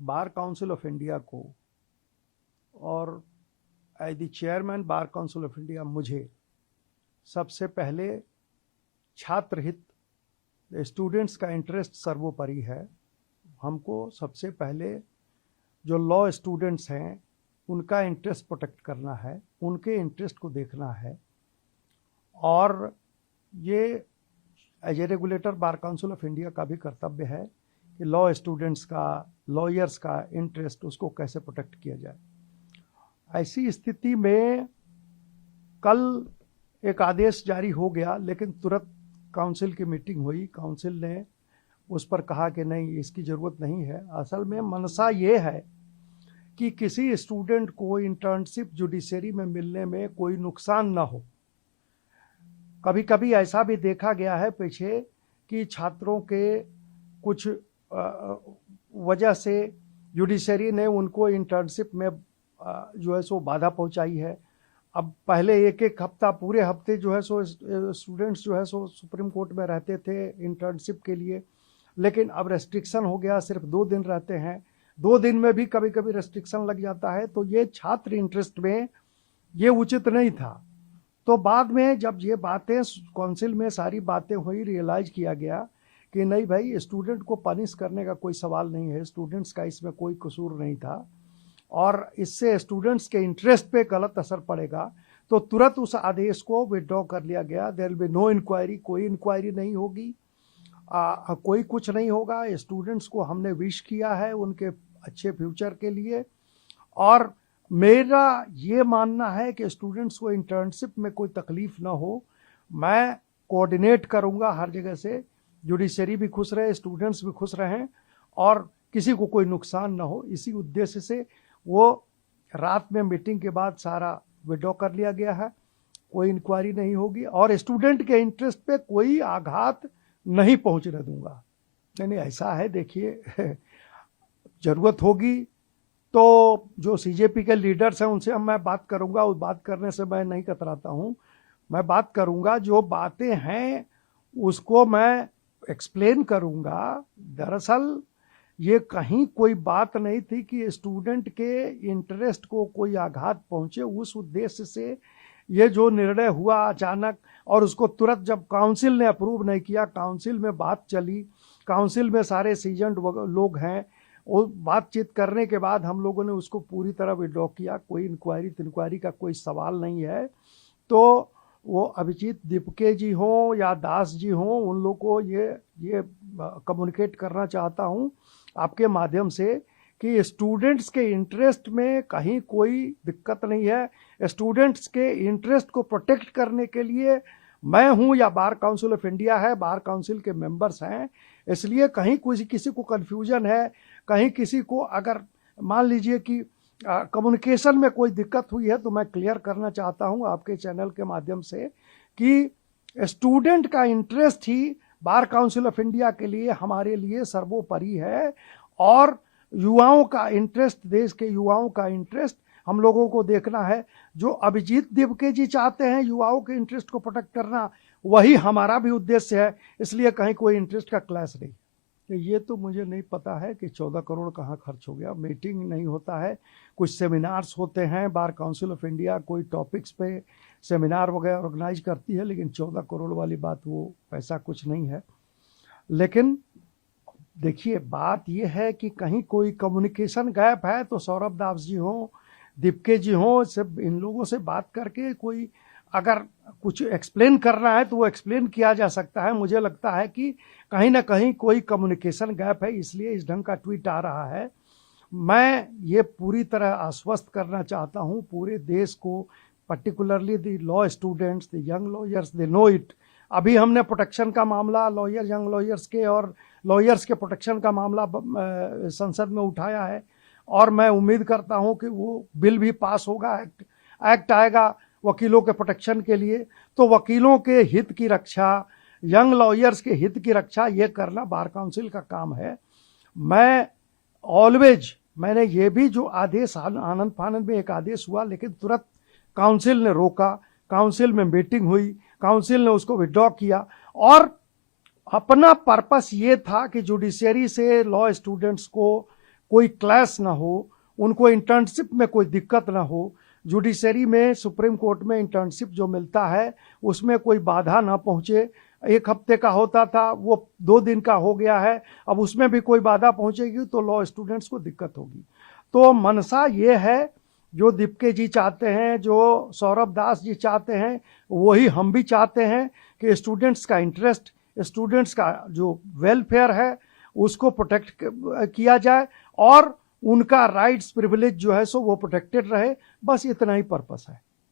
Bar council of India को और as the chairman bar council of India मुझे सबसे पहले छात्र हित, स्टूडेंट्स का इंटरेस्ट सर्वोपरि है। हमको सबसे पहले जो लॉ स्टूडेंट्स हैं उनका इंटरेस्ट प्रोटेक्ट करना है, उनके इंटरेस्ट को देखना है। और ये as a regulator bar council of India का भी कर्तव्य है कि लॉ स्टूडेंट्स का, लॉयर्स का इंटरेस्ट उसको कैसे प्रोटेक्ट किया जाए। ऐसी स्थिति में कल एक आदेश जारी हो गया, लेकिन तुरंत काउंसिल की मीटिंग हुई। काउंसिल ने उस पर कहा कि नहीं, इसकी ज़रूरत नहीं है। असल में मनसा ये है कि किसी स्टूडेंट को इंटर्नशिप जुडिशरी में मिलने में कोई नुकसान ना हो। कभी कभी ऐसा भी देखा गया है पीछे कि छात्रों के कुछ वजह से जुडिशरी ने उनको इंटर्नशिप में जो है सो बाधा पहुंचाई है। अब पहले एक एक हफ्ता, पूरे हफ्ते जो है सो स्टूडेंट्स जो है सो सुप्रीम कोर्ट में रहते थे इंटर्नशिप के लिए, लेकिन अब रेस्ट्रिक्शन हो गया, सिर्फ 2 दिन रहते हैं। 2 दिन में भी कभी कभी रेस्ट्रिक्शन लग जाता है, तो ये छात्र इंटरेस्ट में ये उचित नहीं था। तो बाद में जब ये बातें काउंसिल में सारी बातें हुई, रियलाइज किया गया कि नहीं भाई, स्टूडेंट को पनिश करने का कोई सवाल नहीं है, स्टूडेंट्स का इसमें कोई कसूर नहीं था और इससे स्टूडेंट्स के इंटरेस्ट पे गलत असर पड़ेगा। तो तुरंत उस आदेश को विड्रॉ कर लिया गया। There will be no inquiry, कोई इंक्वायरी नहीं होगी, कोई कुछ नहीं होगा। स्टूडेंट्स को हमने विश किया है उनके अच्छे फ्यूचर के लिए। और मेरा ये मानना है कि स्टूडेंट्स को इंटर्नशिप में कोई तकलीफ ना हो। मैं कोऑर्डिनेट करूंगा हर जगह से, जुडिशरी भी खुश रहे, स्टूडेंट्स भी खुश रहें और किसी को कोई नुकसान ना हो। इसी उद्देश्य से वो रात में मीटिंग के बाद सारा विड्रॉ कर लिया गया है। कोई इंक्वायरी नहीं होगी और स्टूडेंट के इंटरेस्ट पे कोई आघात नहीं पहुंचने दूंगा। नहीं, ऐसा है, देखिए जरूरत होगी तो जो सीजेपी के लीडर्स हैं उनसे मैं बात करूंगा। उस बात करने से मैं नहीं कतराता हूं, मैं बात करूंगा। जो बातें हैं उसको मैं एक्सप्लेन करूंगा। दरअसल ये कहीं कोई बात नहीं थी कि स्टूडेंट के इंटरेस्ट को कोई आघात पहुंचे। उस उद्देश्य से ये जो निर्णय हुआ अचानक, और उसको तुरंत जब काउंसिल ने अप्रूव नहीं किया, काउंसिल में बात चली, काउंसिल में सारे सीजन्ड लोग हैं, वो बातचीत करने के बाद हम लोगों ने उसको पूरी तरह विड्रॉ किया। कोई इंक्वायरी का कोई सवाल नहीं है। तो वो अभिजीत दीपके जी हों या दास जी हों, उन लोगों को ये कम्युनिकेट करना चाहता हूँ आपके माध्यम से कि स्टूडेंट्स के इंटरेस्ट में कहीं कोई दिक्कत नहीं है। स्टूडेंट्स के इंटरेस्ट को प्रोटेक्ट करने के लिए मैं हूं या बार काउंसिल ऑफ इंडिया है, बार काउंसिल के मेंबर्स हैं। इसलिए कहीं किसी को कन्फ्यूजन है, कहीं किसी को अगर मान लीजिए कि कम्युनिकेशन में कोई दिक्कत हुई है, तो मैं क्लियर करना चाहता हूं आपके चैनल के माध्यम से कि स्टूडेंट का interest he bar council of India के लिए, हमारे लिए सर्वोपरि है। और युवाओं का इंटरेस्ट, देश के युवाओं का इंटरेस्ट हम लोगों को देखना है। जो अभिजीत दीपके जी चाहते हैं युवाओं के इंटरेस्ट को प्रोटेक्ट करना, वही हमारा भी उद्देश्य है। इसलिए कहीं कोई इंटरेस्ट का क्लैश नहीं। तो ये तो मुझे नहीं पता है कि 14 करोड़ कहाँ खर्च हो गया। मीटिंग नहीं होता है, कुछ सेमिनार्स होते हैं, बार काउंसिल ऑफ इंडिया कोई टॉपिक्स पे सेमिनार वगैरह ऑर्गेनाइज करती है, लेकिन 14 करोड़ वाली बात, वो पैसा कुछ नहीं है। लेकिन देखिए, बात यह है कि कहीं कोई कम्युनिकेशन गैप है तो सौरभ दास जी हों, दीपके जी हों, सब इन लोगों से बात करके कोई अगर कुछ एक्सप्लेन करना है तो वो एक्सप्लेन किया जा सकता है। मुझे लगता है कि कहीं ना कहीं कोई कम्युनिकेशन गैप है, इसलिए इस ढंग का ट्वीट आ रहा है। मैं ये पूरी तरह आश्वस्त करना चाहता हूँ पूरे देश को, particularly the law students, the young lawyers, they know it. अभी हमने प्रोटेक्शन का मामला लॉयर, यंग लॉयर्स के और लॉयर्स के प्रोटेक्शन का मामला संसद में उठाया है और मैं उम्मीद करता हूं कि वो बिल भी पास होगा, एक्ट आएगा वकीलों के प्रोटेक्शन के लिए। तो वकीलों के हित की रक्षा, यंग लॉयर्स के हित की रक्षा, ये करना बार काउंसिल का काम है। मैं ऑलवेज, मैंने ये भी जो आदेश, आनंद फानंद में एक आदेश हुआ लेकिन तुरंत काउंसिल ने रोका, काउंसिल में मीटिंग हुई, काउंसिल ने उसको विड्रॉ किया और अपना पर्पस ये था कि जुडिशरी से लॉ स्टूडेंट्स को कोई क्लैश ना हो, उनको इंटर्नशिप में कोई दिक्कत ना हो, जुडिशरी में, सुप्रीम कोर्ट में इंटर्नशिप जो मिलता है उसमें कोई बाधा ना पहुंचे। 1 हफ्ते का होता था वो 2 दिन का हो गया है, अब उसमें भी कोई बाधा पहुंचेगी तो लॉ स्टूडेंट्स को दिक्कत होगी। तो मनसा ये है जो दीपके जी चाहते हैं, जो सौरभ दास जी चाहते हैं, वही हम भी चाहते हैं कि स्टूडेंट्स का इंटरेस्ट, स्टूडेंट्स का जो वेलफेयर है उसको प्रोटेक्ट किया जाए और उनका राइट्स प्रिविलेज जो है सो वो प्रोटेक्टेड रहे। बस इतना ही पर्पस है।